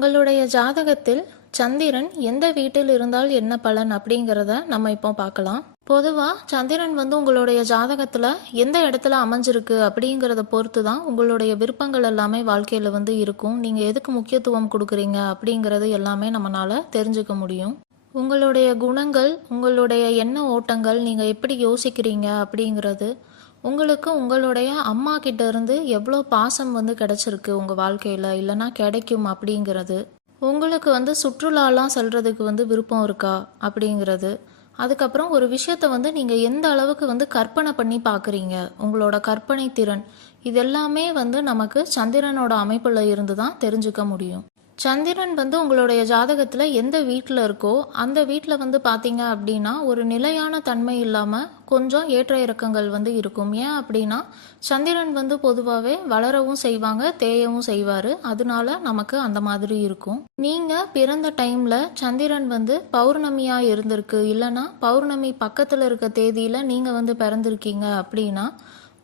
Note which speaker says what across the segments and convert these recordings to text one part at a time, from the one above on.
Speaker 1: உங்களுடைய ஜாதகத்தில் சந்திரன் எந்த வீட்டில் இருந்தால் என்ன பலன் அப்படிங்கிறத நம்ம இப்போ பார்க்கலாம். பொதுவாக சந்திரன் வந்து உங்களுடைய ஜாதகத்தில் எந்த இடத்துல அமைஞ்சிருக்கு அப்படிங்கிறத பொறுத்து தான் உங்களுடைய விருப்பங்கள் எல்லாமே வாழ்க்கையில் வந்து இருக்கும். நீங்கள் எதுக்கு முக்கியத்துவம் கொடுக்குறீங்க அப்படிங்கிறது எல்லாமே நம்மளால் தெரிஞ்சுக்க முடியும். உங்களுடைய குணங்கள் உங்களுடைய எண்ண ஓட்டங்கள் நீங்கள் எப்படி யோசிக்கிறீங்க அப்படிங்கிறது உங்களுக்கு உங்களுடைய அம்மா கிட்ட இருந்து எவ்வளோ பாசம் வந்து கிடைச்சிருக்கு உங்கள் வாழ்க்கையில்? இல்லைன்னா கிடைக்கும் அப்படிங்கிறது. உங்களுக்கு வந்து சுற்றுலாலாம் செல்றதுக்கு வந்து விருப்பம் இருக்கா? அப்படிங்கிறது. அதுக்கப்புறம் ஒரு விஷயத்த வந்து நீங்கள் எந்த அளவுக்கு வந்து கற்பனை பண்ணி பார்க்குறீங்க உங்களோட கற்பனை திறன். இது எல்லாமே வந்து நமக்கு சந்திரனோட அமைப்பில் இருந்து தான் தெரிஞ்சுக்க முடியும். சந்திரன் வந்து உங்களுடைய ஜாதகத்தில் எந்த வீட்டில் இருக்கோ அந்த வீட்டில் வந்து பார்த்தீங்க அப்படின்னா ஒரு நிலையான தன்மை இல்லாமல் கொஞ்சம் ஏற்ற இறக்கங்கள் வந்து இருக்கும். ஏன் அப்படின்னா சந்திரன் வந்து பொதுவாகவே வளரவும் செய்வாங்க தேயவும் செய்வார். அதனால நமக்கு அந்த மாதிரி இருக்கும். நீங்கள் பிறந்த டைமில் சந்திரன் வந்து பௌர்ணமியாக இருந்திருக்கு. இல்லைன்னா பௌர்ணமி பக்கத்தில் இருக்க தேதியில் நீங்கள் வந்து பிறந்திருக்கீங்க அப்படின்னா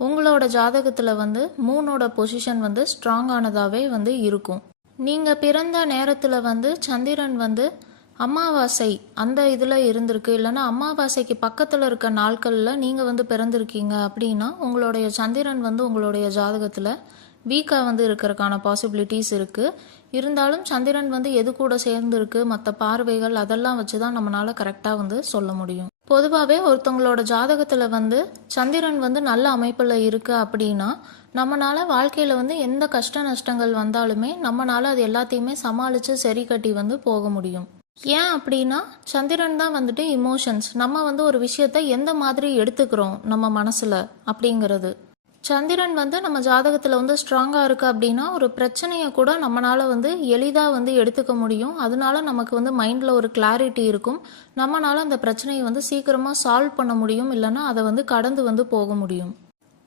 Speaker 1: உங்களோட ஜாதகத்தில் வந்து மூணோட பொசிஷன் வந்து ஸ்ட்ராங்கானதாகவே வந்து இருக்கும். நீங்கள் பிறந்த நேரத்தில் வந்து சந்திரன் வந்து அமாவாசை அந்த இதில் இருந்திருக்கு. இல்லைன்னா அமாவாசைக்கு பக்கத்தில் இருக்க நாட்களில் நீங்கள் வந்து பிறந்திருக்கீங்க அப்படின்னா உங்களுடைய சந்திரன் வந்து உங்களுடைய ஜாதகத்தில் வீக்காக வந்து இருக்கிறதுக்கான பாசிபிலிட்டிஸ் இருக்குது இருந்தாலும் சந்திரன் வந்து எது கூட சேர்ந்துருக்கு மற்ற பார்வைகள் அதெல்லாம் வச்சு தான் நம்மளால் கரெக்டாக வந்து சொல்ல முடியும். பொதுவாகவே ஒருத்தவங்களோட ஜாதகத்தில் வந்து சந்திரன் வந்து நல்ல அமைப்பில் இருக்குது அப்படின்னா நம்மளால் வாழ்க்கையில் வந்து எந்த கஷ்ட நஷ்டங்கள் வந்தாலுமே நம்மளால் அது எல்லாத்தையுமே சமாளித்து சரி கட்டி வந்து போக முடியும். ஏன் அப்படின்னா சந்திரன் தான் வந்துட்டு இமோஷன்ஸ் நம்ம வந்து ஒரு விஷயத்தை எந்த மாதிரி எடுத்துக்கிறோம் நம்ம மனசில் அப்படிங்கிறது. சந்திரன் வந்து நம்ம ஜாதகத்தில் வந்து ஸ்ட்ராங்காக இருக்குது அப்படின்னா ஒரு பிரச்சனையை கூட நம்மளால் வந்து எளிதாக வந்து எடுத்துக்க முடியும். அதனால நமக்கு வந்து மைண்டில் ஒரு கிளாரிட்டி இருக்கும். நம்மளால் அந்த பிரச்சனையை வந்து சீக்கிரமாக சால்வ் பண்ண முடியும். இல்லைன்னா அதை வந்து கடந்து வந்து போக முடியும்.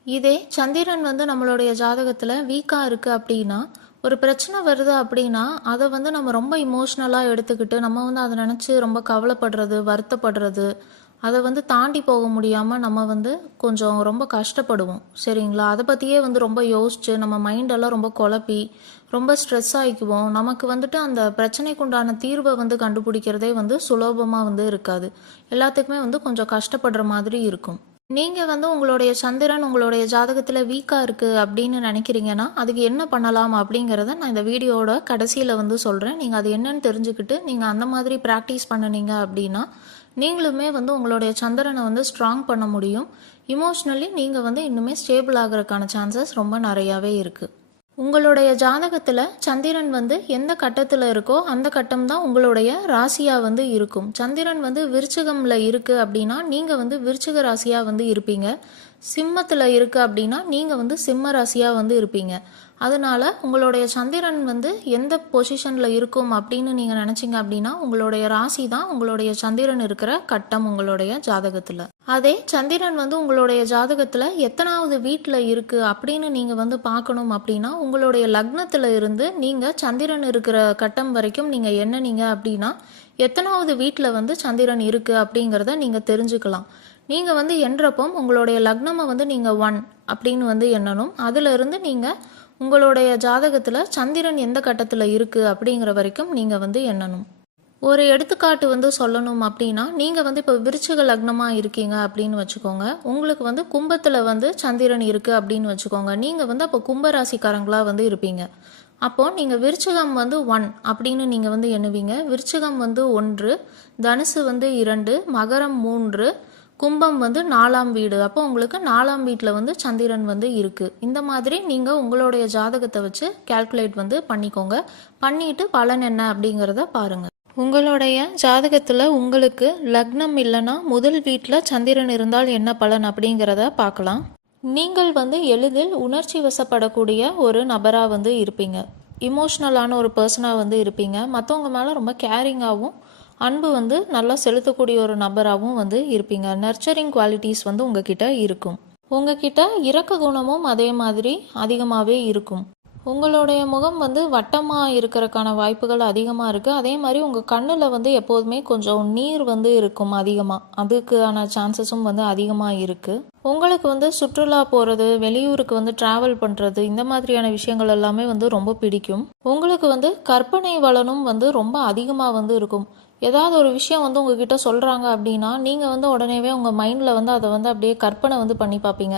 Speaker 1: இதே சந்திரன் வந்து நம்மளுடைய ஜாதகத்தில் வீக்காக இருக்குது அப்படின்னா ஒரு பிரச்சனை வருது அப்படின்னா அதை வந்து நம்ம ரொம்ப இமோஷ்னலாக எடுத்துக்கிட்டு நம்ம வந்து அதை நினச்சி ரொம்ப கவலைப்படுறது வருத்தப்படுறது அதை வந்து தாண்டி போக முடியாமல் நம்ம வந்து கொஞ்சம் ரொம்ப கஷ்டப்படுவோம். சரிங்களா? அதை பற்றியே வந்து ரொம்ப யோசிச்சு நம்ம மைண்டெல்லாம் ரொம்ப குழப்பி ரொம்ப ஸ்ட்ரெஸ் ஆகிக்குவோம் நமக்கு வந்துட்டு அந்த பிரச்சனைக்கு உண்டான தீர்வை வந்து கண்டுபிடிக்கிறதே வந்து சுலபமாக வந்து இருக்காது. எல்லாத்துக்குமே வந்து கொஞ்சம் கஷ்டப்படுற மாதிரி இருக்கும். நீங்கள் வந்து உங்களுடைய சந்திரன் உங்களுடைய ஜாதகத்தில் வீக்காக இருக்குது அப்படின்னு நினைக்கிறீங்கன்னா அதுக்கு என்ன பண்ணலாம் அப்படிங்கிறத நான் இந்த வீடியோட கடைசியில் வந்து சொல்கிறேன் நீங்கள் அது என்னன்னு தெரிஞ்சுக்கிட்டு நீங்கள் அந்த மாதிரி ப்ராக்டிஸ் பண்ணுனீங்க அப்படின்னா நீங்களுமே வந்து உங்களுடைய சந்திரனை வந்து ஸ்ட்ராங் பண்ண முடியும். இமோஷ்னலி நீங்கள் வந்து இன்னுமே ஸ்டேபிள் ஆகிறதுக்கான சான்சஸ் ரொம்ப நிறையாவே இருக்குது உங்களுடைய ஜாதகத்தில் சந்திரன் வந்து எந்த கட்டத்தில் இருக்கோ அந்த கட்டம் தான் உங்களுடைய ராசியாக வந்து இருக்கும். சந்திரன் வந்து விருச்சகமில் இருக்குது அப்படின்னா நீங்கள் வந்து விருச்சக ராசியாக வந்து இருப்பீங்க. சிம்மத்தில் இருக்குது அப்படின்னா நீங்கள் வந்து சிம்ம ராசியாக வந்து இருப்பீங்க. அதனால் உங்களுடைய சந்திரன் வந்து எந்த பொசிஷனில் இருக்கும் அப்படின்னு நீங்கள் நினச்சிங்க அப்படின்னா உங்களுடைய ராசி தான் உங்களுடைய சந்திரன் இருக்கிற கட்டம் உங்களுடைய ஜாதகத்தில். அதே சந்திரன் வந்து உங்களுடைய ஜாதகத்தில் எத்தனாவது வீட்டில் இருக்குது அப்படின்னு நீங்கள் வந்து பார்க்கணும் அப்படின்னா உங்களுடைய லக்னத்தில் இருந்து நீங்கள் சந்திரன் இருக்கிற கட்டம் வரைக்கும் நீங்கள் எண்ணனீங்க அப்படின்னா எத்தனாவது வீட்டில் வந்து சந்திரன் இருக்குது அப்படிங்கிறத நீங்கள் தெரிஞ்சுக்கலாம். நீங்கள் வந்து என்றப்போ உங்களுடைய லக்னமை வந்து நீங்கள் ஒன் அப்படின்னு வந்து எண்ணணும். அதிலிருந்து நீங்கள் உங்களுடைய ஜாதகத்தில் சந்திரன் எந்த கட்டத்தில் இருக்குது அப்படிங்கிற வரைக்கும் நீங்கள் வந்து எண்ணணும். ஒரு எடுத்துக்காட்டு வந்து சொல்லணும் அப்படின்னா நீங்கள் வந்து இப்போ விருச்சிக லக்னமாக இருக்கீங்க அப்படின்னு வச்சுக்கோங்க. உங்களுக்கு வந்து கும்பத்தில் வந்து சந்திரன் இருக்குது அப்படின்னு வச்சுக்கோங்க. நீங்கள் வந்து அப்போ கும்பராசிக்காரங்களாக வந்து இருப்பீங்க. அப்போது நீங்கள் விருச்சிகம் வந்து ஒன் அப்படின்னு நீங்கள் வந்து எண்ணுவீங்க. விருச்சிகம் வந்து ஒன்று தனுசு வந்து இரண்டு மகரம் மூன்று கும்பம் வந்து நாலாம் வீடு. அப்போ உங்களுக்கு நாலாம் வீட்டில் வந்து சந்திரன் வந்து இருக்குது இந்த மாதிரி நீங்கள் உங்களுடைய ஜாதகத்தை வச்சு கால்குலேட் வந்து பண்ணிக்கோங்க. பண்ணிட்டு பலன் என்ன அப்படிங்கிறத பாருங்கள் உங்களுடைய ஜாதகத்தில் உங்களுக்கு லக்னம் இல்லைன்னா முதல் வீட்டில் சந்திரன் இருந்தால் என்ன பலன் அப்படிங்கிறத பார்க்கலாம். நீங்கள் வந்து எளிதில் உணர்ச்சி வசப்படக்கூடிய ஒரு நபராக வந்து இருப்பீங்க. இமோஷ்னலான ஒரு பர்சனாக வந்து இருப்பீங்க. மற்றவங்க மேலே ரொம்ப கேரிங்காகவும் அன்பு வந்து நல்லா செலுத்தக்கூடிய ஒரு நபராகவும் வந்து இருப்பீங்க. நர்ச்சரிங் குவாலிட்டிஸ் வந்து உங்ககிட்ட இருக்கும். உங்ககிட்ட இறக்க குணமும் அதே மாதிரி அதிகமாகவே இருக்கும். உங்களுடைய முகம் வந்து வட்டமாக இருக்கிறதுக்கான வாய்ப்புகள் அதிகமாக இருக்குது அதே மாதிரி உங்கள் கண்ணில் வந்து எப்போதுமே கொஞ்சம் நீர் வந்து இருக்கும் அதிகமாக அதுக்கான சான்சஸும் வந்து அதிகமாக இருக்குது உங்களுக்கு வந்து சுற்றுலா போகிறது வெளியூருக்கு வந்து ட்ராவல் பண்ணுறது இந்த மாதிரியான விஷயங்கள் எல்லாமே வந்து ரொம்ப பிடிக்கும். உங்களுக்கு வந்து கற்பனை வளனும் வந்து ரொம்ப அதிகமாக வந்து இருக்கும். ஏதாவது ஒரு விஷயம் வந்து உங்ககிட்ட சொல்கிறாங்க அப்படின்னா நீங்கள் வந்து உடனேவே உங்கள் மைண்டில் வந்து அதை வந்து அப்படியே கற்பனை வந்து பண்ணி பார்ப்பீங்க.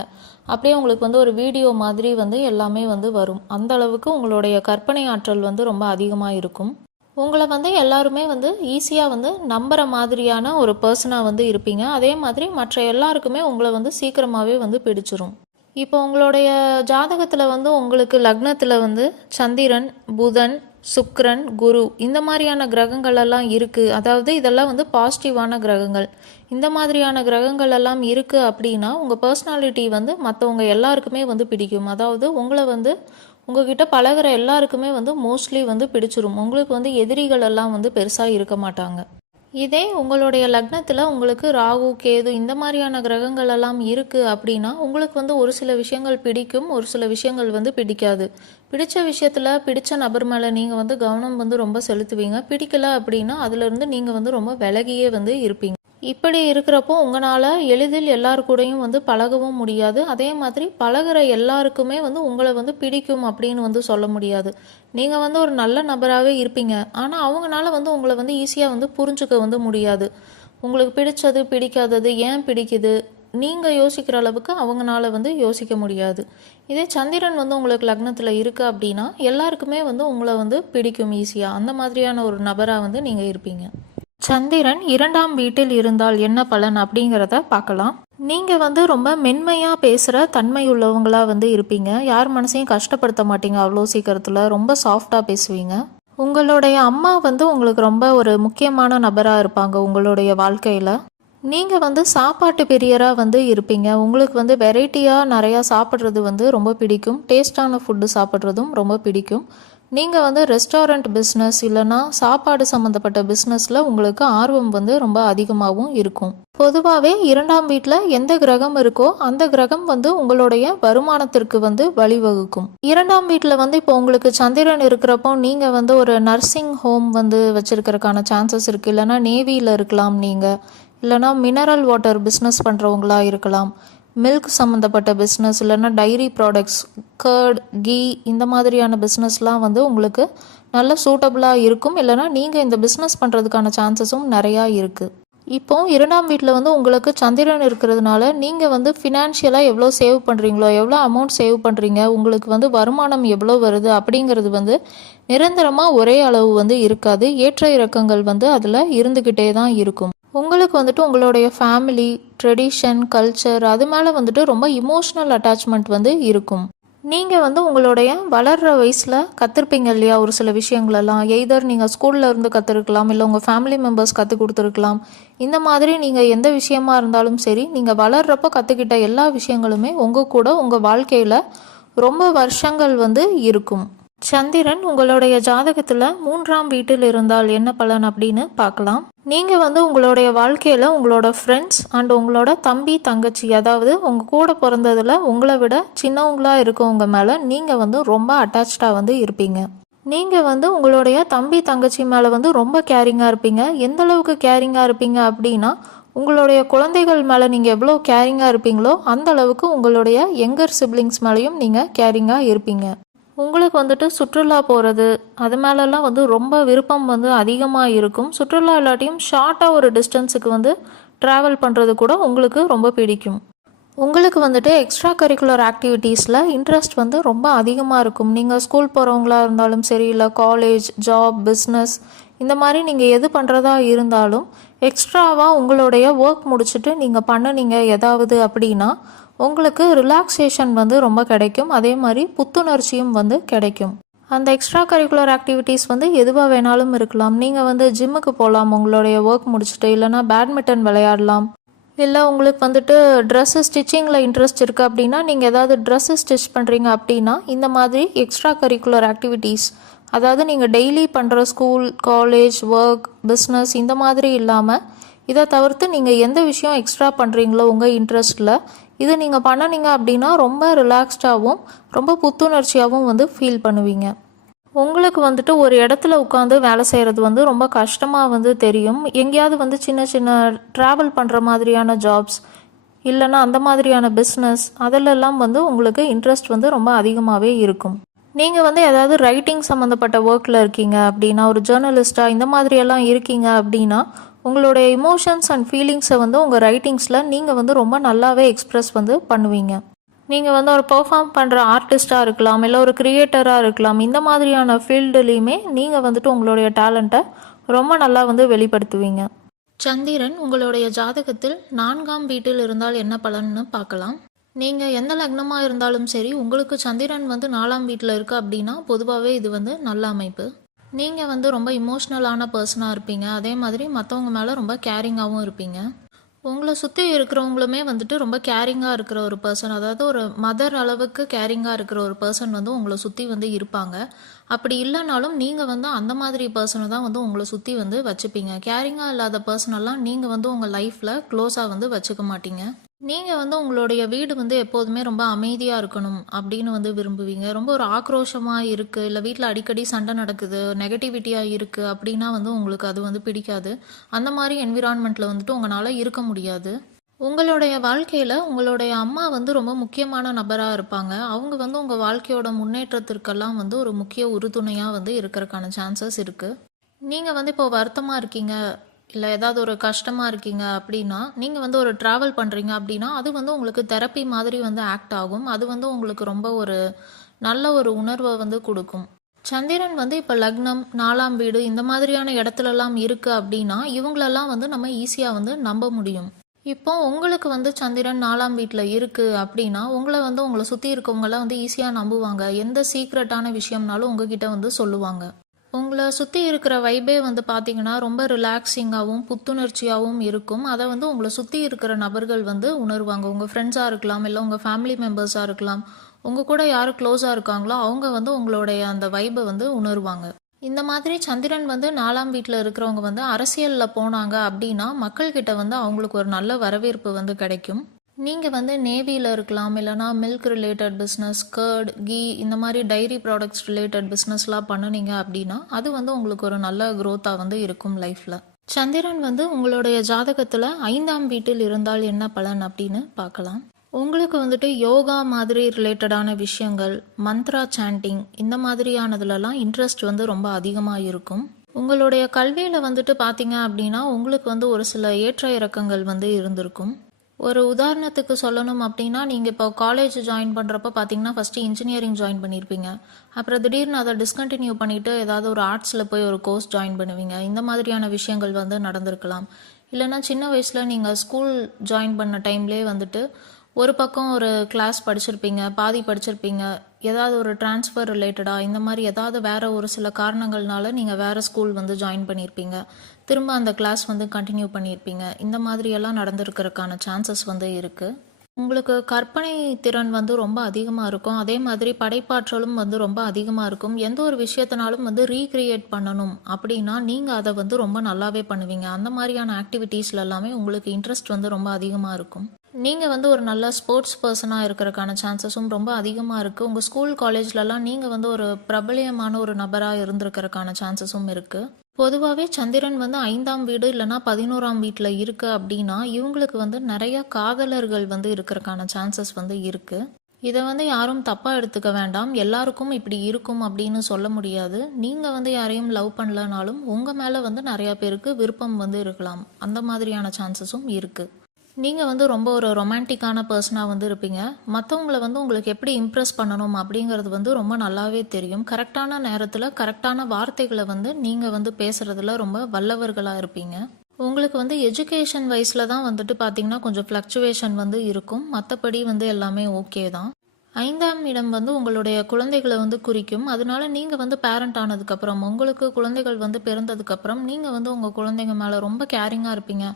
Speaker 1: அப்படியே உங்களுக்கு வந்து ஒரு வீடியோ மாதிரி வந்து எல்லாமே வந்து வரும். அந்த அளவுக்கு உங்களுடைய கற்பனை ஆற்றல் வந்து ரொம்ப அதிகமாக இருக்கும். உங்களை வந்து எல்லாருமே வந்து ஈஸியாக வந்து நம்புகிற மாதிரியான ஒரு பர்சனாக வந்து இருப்பீங்க. அதே மாதிரி மற்ற எல்லாருக்குமே உங்களை வந்து சீக்கிரமாகவே வந்து பிடிச்சிரும். இப்போ உங்களுடைய ஜாதகத்தில் வந்து உங்களுக்கு லக்னத்தில் வந்து சந்திரன் புதன் சுக்ரன் குரு இந்த மாதிரியான கிரகங்கள் எல்லாம் இருக்குது அதாவது இதெல்லாம் வந்து பாசிட்டிவான கிரகங்கள். இந்த மாதிரியான கிரகங்கள் எல்லாம் இருக்குது அப்படின்னா உங்கள் பர்சனாலிட்டி வந்து மற்றவங்க எல்லாருக்குமே வந்து பிடிக்கும். அதாவது உங்களை வந்து உங்ககிட்ட பழகுற எல்லாருக்குமே வந்து மோஸ்ட்லி வந்து பிடிச்சிரும். உங்களுக்கு வந்து எதிரிகள் எல்லாம் வந்து பெருசாக இருக்க மாட்டாங்க. இதே உங்களுடைய லக்னத்தில் உங்களுக்கு ராகு கேது இந்த மாதிரியான கிரகங்கள் எல்லாம் இருக்குது அப்படின்னா உங்களுக்கு வந்து ஒரு சில விஷயங்கள் பிடிக்கும் ஒரு சில விஷயங்கள் வந்து பிடிக்காது. பிடிச்ச விஷயத்தில் பிடிச்ச நபர் மேலே நீங்கள் வந்து கவனம் வந்து ரொம்ப செலுத்துவீங்க. பிடிக்கல அப்படின்னா அதுலேருந்து நீங்கள் வந்து ரொம்ப விலகியே வந்து இருப்பீங்க. இப்படி இருக்கிறப்போ உங்களால் எளிதில் எல்லார் கூடயும் வந்து பழகவும் முடியாது. அதே மாதிரி பழகுற எல்லாருக்குமே வந்து உங்களை வந்து பிடிக்கும் அப்படின்னு வந்து சொல்ல முடியாது. நீங்கள் வந்து ஒரு நல்ல நபராகவே இருப்பீங்க. ஆனால் அவங்களால வந்து உங்களை வந்து ஈஸியாக வந்து புரிஞ்சுக்க வந்து முடியாது. உங்களுக்கு பிடிச்சது பிடிக்காதது ஏன் பிடிக்குது? நீங்கள் யோசிக்கிற அளவுக்கு அவங்களால வந்து யோசிக்க முடியாது. இதே சந்திரன் வந்து உங்களுக்கு லக்னத்தில் இருக்குது அப்படின்னா எல்லாருக்குமே வந்து உங்களை வந்து பிடிக்கும் ஈஸியாக அந்த மாதிரியான ஒரு நபராக வந்து நீங்கள் இருப்பீங்க. சந்திரன் இரண்டாம் வீட்டில் இருந்தால் என்ன பலன் அப்படிங்கிறத பார்க்கலாம். நீங்கள் வந்து ரொம்ப மென்மையாக பேசுகிற தன்மை உள்ளவங்களாக வந்து இருப்பீங்க. யார் மனசையும் கஷ்டப்படுத்த மாட்டீங்க அவ்வளோ சீக்கிரத்தில். ரொம்ப சாஃப்டாக பேசுவீங்க. உங்களுடைய அம்மா வந்து உங்களுக்கு ரொம்ப ஒரு முக்கியமான நபராக இருப்பாங்க உங்களுடைய வாழ்க்கையில். நீங்கள் வந்து சாப்பாட்டு பிரியராக வந்து இருப்பீங்க. உங்களுக்கு வந்து வெரைட்டியாக நிறையா சாப்பிட்றது வந்து ரொம்ப பிடிக்கும். டேஸ்டான ஃபுட்டு சாப்பிட்றதும் ரொம்ப பிடிக்கும். நீங்கள் வந்து ரெஸ்டாரண்ட் பிஸ்னஸ் இல்லைன்னா சாப்பாடு சம்மந்தப்பட்ட பிஸ்னஸில் உங்களுக்கு ஆர்வம் வந்து ரொம்ப அதிகமாகவும் இருக்கும். பொதுவாகவே இரண்டாம் வீட்டில் எந்த கிரகம் இருக்கோ அந்த கிரகம் வந்து உங்களுடைய வருமானத்திற்கு வந்து வழிவகுக்கும். இரண்டாம் வீட்டில் வந்து இப்போ உங்களுக்கு சந்திரன் இருக்கிறப்போ நீங்கள் வந்து ஒரு நர்சிங் ஹோம் வந்து வச்சுருக்கிறதுக்கான சான்சஸ் இருக்குது இல்லைன்னா நேவியில் இருக்கலாம் நீங்கள் இல்லைனா மினரல் வாட்டர் பிஸ்னஸ் பண்ணுறவங்களா இருக்கலாம். மில்க் சம்மந்தப்பட்ட பிஸ்னஸ் இல்லைன்னா டைரி ப்ராடக்ட்ஸ் கர்ட் கீ இந்த மாதிரியான பிஸ்னஸ்லாம் வந்து உங்களுக்கு நல்ல சூட்டபுளாக இருக்கும். இல்லைனா நீங்கள் இந்த பிஸ்னஸ் பண்ணுறதுக்கான சான்சஸும் நிறையா இருக்குது இப்போ இரண்டாம் வீட்டில் வந்து உங்களுக்கு சந்திரன் இருக்கிறதுனால நீங்கள் வந்து ஃபினான்ஷியலாக எவ்வளோ சேவ் பண்ணுறீங்களோ எவ்வளோ அமௌண்ட் சேவ் பண்ணுறீங்க உங்களுக்கு வந்து வருமானம் எவ்வளோ வருது அப்படிங்கிறது வந்து நிரந்தரமாக ஒரே அளவு வந்து இருக்காது. ஏற்ற இறக்கங்கள் வந்து அதில் இருந்துக்கிட்டே தான் இருக்கும். உங்களுக்கு வந்துட்டு உங்களுடைய ஃபேமிலி ட்ரெடிஷன் கல்ச்சர் அது மேலே வந்துட்டு ரொம்ப இமோஷ்னல் அட்டாச்மெண்ட் வந்து இருக்கும். நீங்கள் வந்து உங்களுடைய வளர்கிற வயசில் கற்றுருப்பீங்க இல்லையா? ஒரு சில விஷயங்களெல்லாம். எய்தர் நீங்கள் ஸ்கூலில் இருந்து கற்றுருக்கலாம் இல்லை உங்கள் ஃபேமிலி மெம்பர்ஸ் கற்றுக் கொடுத்துருக்கலாம். இந்த மாதிரி நீங்கள் எந்த விஷயமா இருந்தாலும் சரி நீங்கள் வளர்கிறப்ப கற்றுக்கிட்ட எல்லா விஷயங்களுமே உங்கள் கூட உங்கள் வாழ்க்கையில் ரொம்ப வருஷங்கள் வந்து இருக்கும். சந்திரன் உங்களுடைய ஜாதகத்தில் மூன்றாம் வீட்டில் இருந்தால் என்ன பலன் அப்படின்னு பார்க்கலாம். நீங்கள் வந்து உங்களுடைய வாழ்க்கையில் உங்களோட ஃப்ரெண்ட்ஸ் அண்ட் உங்களோட தம்பி தங்கச்சி அதாவது உங்கள் கூட பிறந்ததில் உங்களை விட சின்னவங்களா இருக்கவங்க மேலே நீங்கள் வந்து ரொம்ப அட்டாச்சாக வந்து இருப்பீங்க. நீங்கள் வந்து உங்களுடைய தம்பி தங்கச்சி மேலே வந்து ரொம்ப கேரிங்காக இருப்பீங்க. எந்த அளவுக்கு கேரிங்காக இருப்பீங்க அப்படின்னா உங்களுடைய குழந்தைகள் மேலே நீங்கள் எவ்வளோ கேரிங்காக இருப்பீங்களோ அந்த அளவுக்கு உங்களுடைய யங்கர் சிப்ளிங்ஸ் மேலேயும் நீங்கள் கேரிங்காக இருப்பீங்க. உங்களுக்கு வந்துட்டு சுற்றுலா போகிறது அது மேலெல்லாம் வந்து ரொம்ப விருப்பம் வந்து அதிகமாக இருக்கும். சுற்றுலா இல்லாட்டியும் ஷார்ட்டாக ஒரு டிஸ்டன்ஸுக்கு வந்து ட்ராவல் பண்ணுறது கூட உங்களுக்கு ரொம்ப பிடிக்கும். உங்களுக்கு வந்துட்டு எக்ஸ்ட்ரா கரிக்குலர் ஆக்டிவிட்டீஸில் இன்ட்ரெஸ்ட் வந்து ரொம்ப அதிகமாக இருக்கும். நீங்கள் ஸ்கூல் போகிறவங்களா இருந்தாலும் சரி இல்லை காலேஜ் ஜாப் பிஸ்னஸ் இந்த மாதிரி நீங்கள் எது பண்ணுறதா இருந்தாலும் எக்ஸ்ட்ராவாக உங்களுடைய ஒர்க் முடிச்சுட்டு நீங்கள் பண்ணுனீங்க ஏதாவது அப்படின்னா உங்களுக்கு ரிலாக்ஸேஷன் வந்து ரொம்ப கிடைக்கும். அதே மாதிரி புத்துணர்ச்சியும் வந்து கிடைக்கும். அந்த எக்ஸ்ட்ரா கரிக்குலர் ஆக்டிவிட்டீஸ் வந்து எதுவாக வேணாலும் இருக்கலாம். நீங்கள் வந்து ஜிம்முக்கு போகலாம் உங்களுடைய ஒர்க் முடிச்சுட்டு இல்லைனா பேட்மிண்டன் விளையாடலாம். இல்லை உங்களுக்கு வந்துட்டு ட்ரெஸ்ஸு ஸ்டிச்சிங்கில் இன்ட்ரெஸ்ட் இருக்குது அப்படின்னா நீங்கள் ஏதாவது ட்ரெஸ்ஸு ஸ்டிச் பண்ணுறீங்க அப்படின்னா இந்த மாதிரி எக்ஸ்ட்ரா கரிக்குலர் ஆக்டிவிட்டீஸ் அதாவது நீங்கள் டெய்லி பண்ணுற ஸ்கூல் காலேஜ் ஒர்க் பிஸ்னஸ் இந்த மாதிரி இல்லாமல் இதை தவிர்த்து நீங்கள் எந்த விஷயம் எக்ஸ்ட்ரா பண்ணுறீங்களோ உங்கள் இன்ட்ரெஸ்ட்டில் இது நீங்கள் பண்ணினீங்க அப்படின்னா ரொம்ப ரிலாக்ஸ்டாகவும் ரொம்ப புத்துணர்ச்சியாகவும் வந்து ஃபீல் பண்ணுவீங்க. உங்களுக்கு வந்துட்டு ஒரு இடத்துல உட்காந்து வேலை செய்கிறது வந்து ரொம்ப கஷ்டமாக வந்து தெரியும். எங்கேயாவது வந்து சின்ன சின்ன ட்ராவல் பண்ணுற மாதிரியான ஜாப்ஸ் இல்லைன்னா அந்த மாதிரியான பிஸ்னஸ் அதிலெல்லாம் வந்து உங்களுக்கு இன்ட்ரெஸ்ட் வந்து ரொம்ப அதிகமாகவே இருக்கும். நீங்கள் வந்து ஏதாவது ரைட்டிங் சம்மந்தப்பட்ட ஒர்க்கில் இருக்கீங்க அப்படின்னா ஒரு ஜேர்னலிஸ்ட்டாக இந்த மாதிரியெல்லாம் இருக்கீங்க அப்படின்னா உங்களுடைய இமோஷன்ஸ் அண்ட் ஃபீலிங்ஸை வந்து உங்கள் ரைட்டிங்ஸில் நீங்கள் வந்து ரொம்ப நல்லாவே எக்ஸ்ப்ரெஸ் வந்து பண்ணுவீங்க. நீங்கள் வந்து ஒரு பெர்ஃபார்ம் பண்ணுற ஆர்டிஸ்ட்டாக இருக்கலாம் இல்லை ஒரு கிரியேட்டராக இருக்கலாம் இந்த மாதிரியான ஃபீல்டுலேயுமே நீங்கள் வந்துட்டு உங்களுடைய டேலண்ட்டை ரொம்ப நல்லா வந்து வெளிப்படுத்துவீங்க. சந்திரன் உங்களுடைய ஜாதகத்தில் நான்காம் வீட்டில் இருந்தால் என்ன பலன்னு பார்க்கலாம். நீங்கள் எந்த லக்னமாக இருந்தாலும் சரி உங்களுக்கு சந்திரன் வந்து நாலாம் வீட்டில் இருக்குது அப்படின்னா பொதுவாகவே இது வந்து நல்ல அமைப்பு. நீங்கள் வந்து ரொம்ப இமோஷ்னலான பர்சனாக இருப்பீங்க. அதே மாதிரி மற்றவங்க மேலே ரொம்ப கேரிங்காகவும் இருப்பீங்க. உங்களை சுற்றி இருக்கிறவங்களுமே வந்துட்டு ரொம்ப கேரிங்காக இருக்கிற ஒரு பர்சன் அதாவது ஒரு மதர் அளவுக்கு கேரிங்காக இருக்கிற ஒரு பர்சன் வந்து உங்களை சுற்றி வந்து இருப்பாங்க. அப்படி இல்லைனாலும் நீங்கள் வந்து அந்த மாதிரி பர்சனை தான் வந்து உங்களை சுற்றி வந்து வச்சுப்பீங்க. கேரிங்காக இல்லாத பர்சனெல்லாம் நீங்கள் வந்து உங்கள் லைஃப்பில் க்ளோஸாக வந்து வச்சுக்க மாட்டீங்க. நீங்கள் வந்து உங்களுடைய வீடு வந்து எப்போதுமே ரொம்ப அமைதியாக இருக்கணும் அப்படின்னு வந்து விரும்புவீங்க. ரொம்ப ஒரு ஆக்ரோஷமாக இருக்குது இல்லை வீட்டில் அடிக்கடி சண்டை நடக்குது நெகட்டிவிட்டியாக இருக்குது அப்படின்னா வந்து உங்களுக்கு அது வந்து பிடிக்காது. அந்த மாதிரி என்விரான்மெண்ட்டில் வந்துட்டு உங்களால் இருக்க முடியாது. உங்களுடைய வாழ்க்கையில் உங்களுடைய அம்மா வந்து ரொம்ப முக்கியமான நபராக இருப்பாங்க. அவங்க வந்து உங்கள் வாழ்க்கையோட முன்னேற்றத்திற்கெல்லாம் வந்து ஒரு முக்கிய உறுதுணையாக வந்து இருக்கிறதுக்கான சான்சஸ் இருக்குது நீங்கள் வந்து இப்போ வருத்தமாக இருக்கீங்க. இல்லை ஏதாவது ஒரு கஷ்டமாக இருக்கீங்க அப்படின்னா நீங்கள் வந்து ஒரு ட்ராவல் பண்ணுறீங்க அப்படின்னா அது வந்து உங்களுக்கு தெரப்பி மாதிரி வந்து ஆக்ட் ஆகும். அது வந்து உங்களுக்கு ரொம்ப ஒரு நல்ல ஒரு உணர்வை வந்து கொடுக்கும். சந்திரன் வந்து இப்போ லக்னம் நாலாம் வீடு இந்த மாதிரியான இடத்துலலாம் இருக்குது அப்படின்னா இவங்களெல்லாம் வந்து நம்ம ஈஸியாக வந்து நம்ப முடியும். இப்போ உங்களுக்கு வந்து சந்திரன் நாலாம் வீட்டில் இருக்குது அப்படின்னா உங்களை வந்து உங்களை சுற்றி இருக்கவங்களாம் வந்து ஈஸியாக நம்புவாங்க. எந்த சீக்ரெட்டான விஷயம்னாலும் உங்ககிட்ட வந்து சொல்லுவாங்க. உங்களை சுற்றி இருக்கிற வைபே வந்து பார்த்தீங்கன்னா ரொம்ப ரிலாக்ஸிங்காகவும் புத்துணர்ச்சியாகவும் இருக்கும். அதை வந்து உங்களை சுற்றி இருக்கிற நபர்கள் வந்து உணர்வாங்க. உங்கள் ஃப்ரெண்ட்ஸாக இருக்கலாம் இல்லை உங்கள் ஃபேமிலி மெம்பர்ஸாக இருக்கலாம் உங்கள் கூட யார் க்ளோஸாக இருக்காங்களோ அவங்க வந்து உங்களுடைய அந்த வைபை வந்து உணர்வாங்க. இந்த மாதிரி சந்திரன் வந்து நாலாம் வீட்டில் இருக்கிறவங்க வந்து அரசியலில் போனாங்க அப்படின்னா மக்கள்கிட்ட வந்து அவங்களுக்கு ஒரு நல்ல வரவேற்பு வந்து கிடைக்கும். நீங்கள் வந்து நேவியில் இருக்கலாம் இல்லைனா milk related business curd ghee இந்த மாதிரி டைரி ப்ராடக்ட்ஸ் ரிலேட்டட் பிஸ்னஸ்லாம் பண்ணுனீங்க அப்படின்னா அது வந்து உங்களுக்கு ஒரு நல்ல க்ரோத்தாக வந்து இருக்கும் லைஃப்பில் சந்திரன் வந்து உங்களுடைய ஜாதகத்தில் ஐந்தாம் வீட்டில் இருந்தால் என்ன பலன் அப்படின்னு பார்க்கலாம். உங்களுக்கு வந்துட்டு யோகா மாதிரி ரிலேட்டடான விஷயங்கள் மந்த்ரா சாண்டிங் இந்த மாதிரியானதுலலாம் இன்ட்ரெஸ்ட் வந்து ரொம்ப அதிகமாக இருக்கும். உங்களுடைய கல்வியில் வந்துட்டு பார்த்தீங்க அப்படின்னா உங்களுக்கு வந்து ஒரு சில ஏற்ற இறக்கங்கள் வந்து இருந்திருக்கும். ஒரு உதாரணத்துக்கு சொல்லணும் அப்படின்னா நீங்கள் இப்போ காலேஜ் ஜாயின் பண்ணுறப்ப பார்த்தீங்கன்னா ஃபஸ்ட்டு இன்ஜினியரிங் ஜாயின் பண்ணியிருப்பீங்க அப்புறம் திடீர்னு அதை டிஸ்கண்டினியூ பண்ணிவிட்டு ஏதாவது ஒரு ஆர்ட்ஸில் போய் ஒரு கோர்ஸ் ஜாயின் பண்ணுவீங்க. இந்த மாதிரியான விஷயங்கள் வந்து நடந்திருக்கலாம். இல்லைன்னா சின்ன வயசில் நீங்கள் ஸ்கூல் ஜாயின் பண்ண டைம்லேயே வந்துட்டு ஒரு பக்கம் ஒரு கிளாஸ் படிச்சிருப்பீங்க பாதி படிச்சிருப்பீங்க. ஏதாவது ஒரு ட்ரான்ஸ்ஃபர் ரிலேட்டடாக இந்த மாதிரி ஏதாவது வேறு ஒரு சில காரணங்கள்னால நீங்கள் வேறு ஸ்கூல் வந்து ஜாயின் பண்ணியிருப்பீங்க திரும்ப அந்த கிளாஸ் வந்து கண்டினியூ பண்ணியிருப்பீங்க. இந்த மாதிரியெல்லாம் நடந்திருக்கிறதுக்கான சான்சஸ் வந்து இருக்குது உங்களுக்கு கற்பனை திறன் வந்து ரொம்ப அதிகமாக இருக்கும். அதே மாதிரி படைப்பாற்றலும் வந்து ரொம்ப அதிகமாக இருக்கும். எந்த ஒரு விஷயத்தினாலும் வந்து ரீக்ரியேட் பண்ணணும் அப்படின்னா நீங்கள் அதை வந்து ரொம்ப நல்லாவே பண்ணுவீங்க. அந்த மாதிரியான ஆக்டிவிட்டீஸ்ல எல்லாமே உங்களுக்கு இன்ட்ரெஸ்ட் வந்து ரொம்ப அதிகமாக இருக்கும். நீங்கள் வந்து ஒரு நல்ல ஸ்போர்ட்ஸ் பர்சனாக இருக்கிறதுக்கான சான்சஸும் ரொம்ப அதிகமாக இருக்குது உங்கள் ஸ்கூல் காலேஜ்லலாம் நீங்கள் வந்து ஒரு பிரபலியமான ஒரு நபராக இருந்திருக்கிறதுக்கான சான்சஸும் இருக்குது பொதுவாகவே சந்திரன் வந்து ஐந்தாம் வீடு இல்லைனா பதினோராம் வீட்டில் இருக்கு அப்படின்னா இவங்களுக்கு வந்து நிறைய காதலர்கள் வந்து இருக்கிறதுக்கான சான்சஸ் வந்து இருக்குது இதை வந்து யாரும் தப்பாக எடுத்துக்க வேண்டாம். எல்லாருக்கும் இப்படி இருக்கும் அப்படின்னு சொல்ல முடியாது. நீங்கள் வந்து யாரையும் லவ் பண்ணலனாலும் உங்கள் மேலே வந்து நிறையா பேருக்கு விருப்பம் வந்து இருக்கலாம். அந்த மாதிரியான சான்சஸும் இருக்குது நீங்கள் வந்து ரொம்ப ஒரு ரொமான்டிக்கான பர்சனாக வந்து இருப்பீங்க. மற்றவங்கள வந்து உங்களுக்கு எப்படி இம்ப்ரெஸ் பண்ணணும் அப்படிங்கிறது வந்து ரொம்ப நல்லாவே தெரியும். கரெக்டான நேரத்தில் கரெக்டான வார்த்தைகளை வந்து நீங்கள் வந்து பேசுகிறதுல ரொம்ப வல்லவர்களாக இருப்பீங்க. உங்களுக்கு வந்து எஜுகேஷன் வைஸில் தான் வந்துட்டு பார்த்தீங்கன்னா கொஞ்சம் ஃப்ளக்சுவேஷன் வந்து இருக்கும். மற்றபடி வந்து எல்லாமே ஓகே தான். ஐந்தாம் இடம் வந்து உங்களுடைய குழந்தைகளை வந்து குறிக்கும். அதனால நீங்கள் வந்து பேரண்ட் ஆனதுக்கப்புறம் உங்களுக்கு குழந்தைகள் வந்து பிறந்ததுக்கப்புறம் நீங்கள் வந்து உங்கள் குழந்தைங்க மேலே ரொம்ப கேரிங்காக இருப்பீங்க.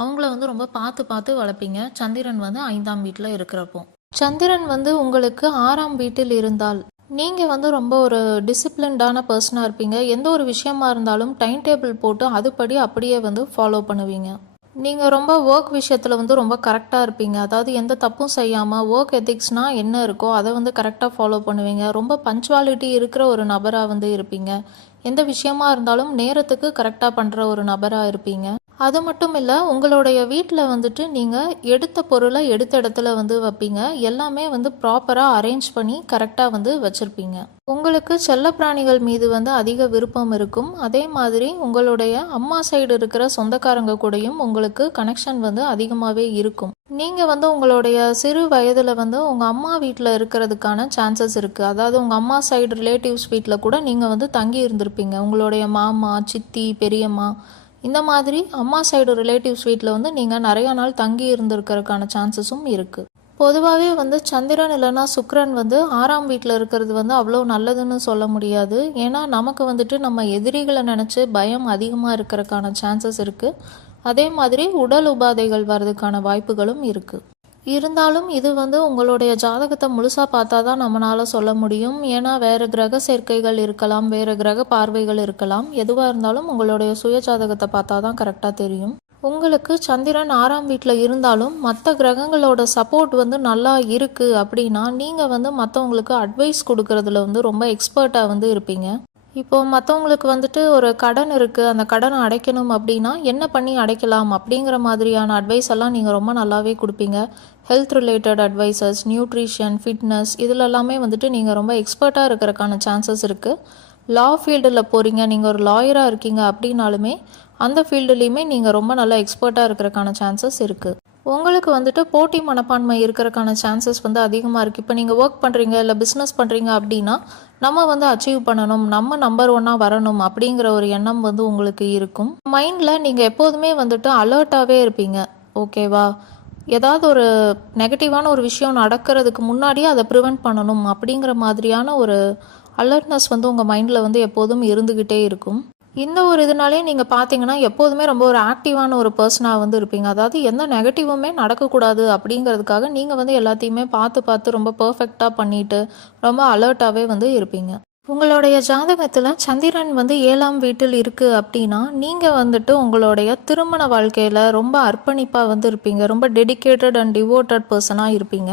Speaker 1: அவங்கள வந்து ரொம்ப பார்த்து பார்த்து வளர்ப்பீங்க. சந்திரன் வந்து ஐந்தாம் வீட்டில் இருக்கிறப்போ. சந்திரன் வந்து உங்களுக்கு ஆறாம் வீட்டில் இருந்தால் நீங்கள் வந்து ரொம்ப ஒரு டிசிப்ளின்டான பர்சனாக இருப்பீங்க. எந்த ஒரு விஷயமா இருந்தாலும் டைம் டேபிள் போட்டு அதுபடி அப்படியே வந்து ஃபாலோ பண்ணுவீங்க. நீங்கள் ரொம்ப ஒர்க் விஷயத்தில் வந்து ரொம்ப கரெக்டாக இருப்பீங்க. அதாவது எந்த தப்பும் செய்யாமல் ஒர்க் எத்திக்ஸ்னால் என்ன இருக்கோ அதை வந்து கரெக்டாக ஃபாலோ பண்ணுவீங்க. ரொம்ப பஞ்சுவாலிட்டி இருக்கிற ஒரு நபராக வந்து இருப்பீங்க. எந்த விஷயமா இருந்தாலும் நேரத்துக்கு கரெக்டாக பண்ணுற ஒரு நபராக இருப்பீங்க. அது மட்டும் இல்லை உங்களுடைய வீட்டில் வந்துட்டு நீங்கள் எடுத்த பொருளை எடுத்த இடத்துல வந்து வைப்பீங்க. எல்லாமே வந்து ப்ராப்பராக அரேஞ்ச் பண்ணி கரெக்டாக வந்து வச்சுருப்பீங்க. உங்களுக்கு செல்லப்பிராணிகள் மீது வந்து அதிக விருப்பம் இருக்கும். அதே மாதிரி உங்களுடைய அம்மா சைடு இருக்கிற சொந்தக்காரங்க கூடயும் உங்களுக்கு கனெக்ஷன் வந்து அதிகமாகவே இருக்கும். நீங்கள் வந்து உங்களுடைய சிறு வயதில் வந்து உங்கள் அம்மா வீட்டில் இருக்கிறதுக்கான சான்சஸ் இருக்குது அதாவது உங்கள் அம்மா சைடு ரிலேட்டிவ்ஸ் வீட்டில் கூட நீங்கள் வந்து தங்கி இருந்திருப்பீங்க. உங்களுடைய மாமா சித்தி பெரியம்மா இந்த மாதிரி அம்மா சைடு ரிலேட்டிவ்ஸ் வீட்டில் வந்து நீங்கள் நிறையா நாள் தங்கி இருந்திருக்கிறதுக்கான சான்சஸும் இருக்குது பொதுவாகவே வந்து சந்திரன் இல்லைன்னா சுக்ரன் வந்து ஆறாம் வீட்டில் இருக்கிறது வந்து அவ்வளோ நல்லதுன்னு சொல்ல முடியாது. ஏன்னா நமக்கு வந்துட்டு நம்ம எதிரிகளை நினச்சி பயம் அதிகமாக இருக்கிறதுக்கான சான்சஸ் இருக்குது அதே மாதிரி உடல் உபாதைகள் வர்றதுக்கான வாய்ப்புகளும் இருக்குது இருந்தாலும் இது வந்து உங்களுடைய ஜாதகத்தை முழுசாக பார்த்தா தான் நம்மளால் சொல்ல முடியும். ஏன்னா வேறு கிரக சேர்க்கைகள் இருக்கலாம் வேறு கிரக பார்வைகள் இருக்கலாம். எதுவாக இருந்தாலும் உங்களுடைய சுய ஜாதகத்தை பார்த்தா தான் கரெக்டாக தெரியும். உங்களுக்கு சந்திரன் ஆறாம் வீட்டில் இருந்தாலும் மற்ற கிரகங்களோட சப்போர்ட் வந்து நல்லா இருக்குது அப்படின்னா நீங்கள் வந்து மற்றவங்களுக்கு அட்வைஸ் கொடுக்கறதுல வந்து ரொம்ப எக்ஸ்பர்ட்டாக வந்து இருப்பீங்க. இப்போ மற்றவங்களுக்கு வந்துட்டு ஒரு கடன் இருக்குது அந்த கடனை அடைக்கணும் அப்படின்னா என்ன பண்ணி அடைக்கலாம் அப்படிங்கிற மாதிரியான அட்வைஸ் எல்லாம் நீங்கள் ரொம்ப நல்லாவே கொடுப்பீங்க. Health related advices nutrition fitness இதில் எல்லாமே வந்துட்டு நீங்கள் ரொம்ப எக்ஸ்பர்ட்டாக இருக்கிறக்கான சான்சஸ் இருக்குது லா ஃபீல்டில் போகிறீங்க நீங்கள் ஒரு லாயராக இருக்கீங்க அப்படின்னாலுமே அந்த ஃபீல்டுலேயுமே நீங்கள் ரொம்ப நல்லா எக்ஸ்பர்ட்டாக இருக்கிறக்கான சான்சஸ் இருக்குது உங்களுக்கு வந்துட்டு போட்டி மனப்பான்மை இருக்கிறக்கான சான்சஸ் வந்து அதிகமாக இருக்குது இப்போ நீங்கள் ஒர்க் பண்ணுறீங்க இல்லை பிஸ்னஸ் பண்ணுறீங்க அப்படின்னா நம்ம வந்து அச்சீவ் பண்ணணும் நம்ம நம்பர் ஒன்னாக வரணும் அப்படிங்கிற ஒரு எண்ணம் வந்து உங்களுக்கு இருக்கும். மைண்டில் நீங்கள் எப்போதுமே வந்துட்டு அலர்ட்டாகவே இருப்பீங்க. ஓகேவா ஏதாவது ஒரு நெகட்டிவான ஒரு விஷயம் நடக்கிறதுக்கு முன்னாடியே அதை ப்ரிவெண்ட் பண்ணணும் அப்படிங்கிற மாதிரியான ஒரு அலர்ட்னஸ் வந்து உங்கள் மைண்டில் வந்து எப்போதும் இருந்துக்கிட்டே இருக்கும். இந்த ஒரு இதனாலே நீங்கள் பார்த்தீங்கன்னா எப்போதுமே ரொம்ப ஒரு ஆக்டிவான ஒரு பர்சனாக வந்து இருப்பீங்க. அதாவது எந்த நெகட்டிவுமே நடக்கக்கூடாது அப்படிங்கிறதுக்காக நீங்கள் வந்து எல்லாத்தையுமே பார்த்து பார்த்து ரொம்ப பர்ஃபெக்டாக பண்ணிட்டு ரொம்ப அலர்ட்டாகவே வந்து இருப்பீங்க. உங்களுடைய ஜாதகத்தில் சந்திரன் வந்து ஏழாம் வீட்டில் இருக்குது அப்படின்னா நீங்கள் வந்துட்டு உங்களுடைய திருமண வாழ்க்கையில் ரொம்ப அர்ப்பணிப்பாக வந்து இருப்பீங்க. ரொம்ப டெடிகேட்டட் அண்ட் டிவோட்டட் பர்சனாக இருப்பீங்க.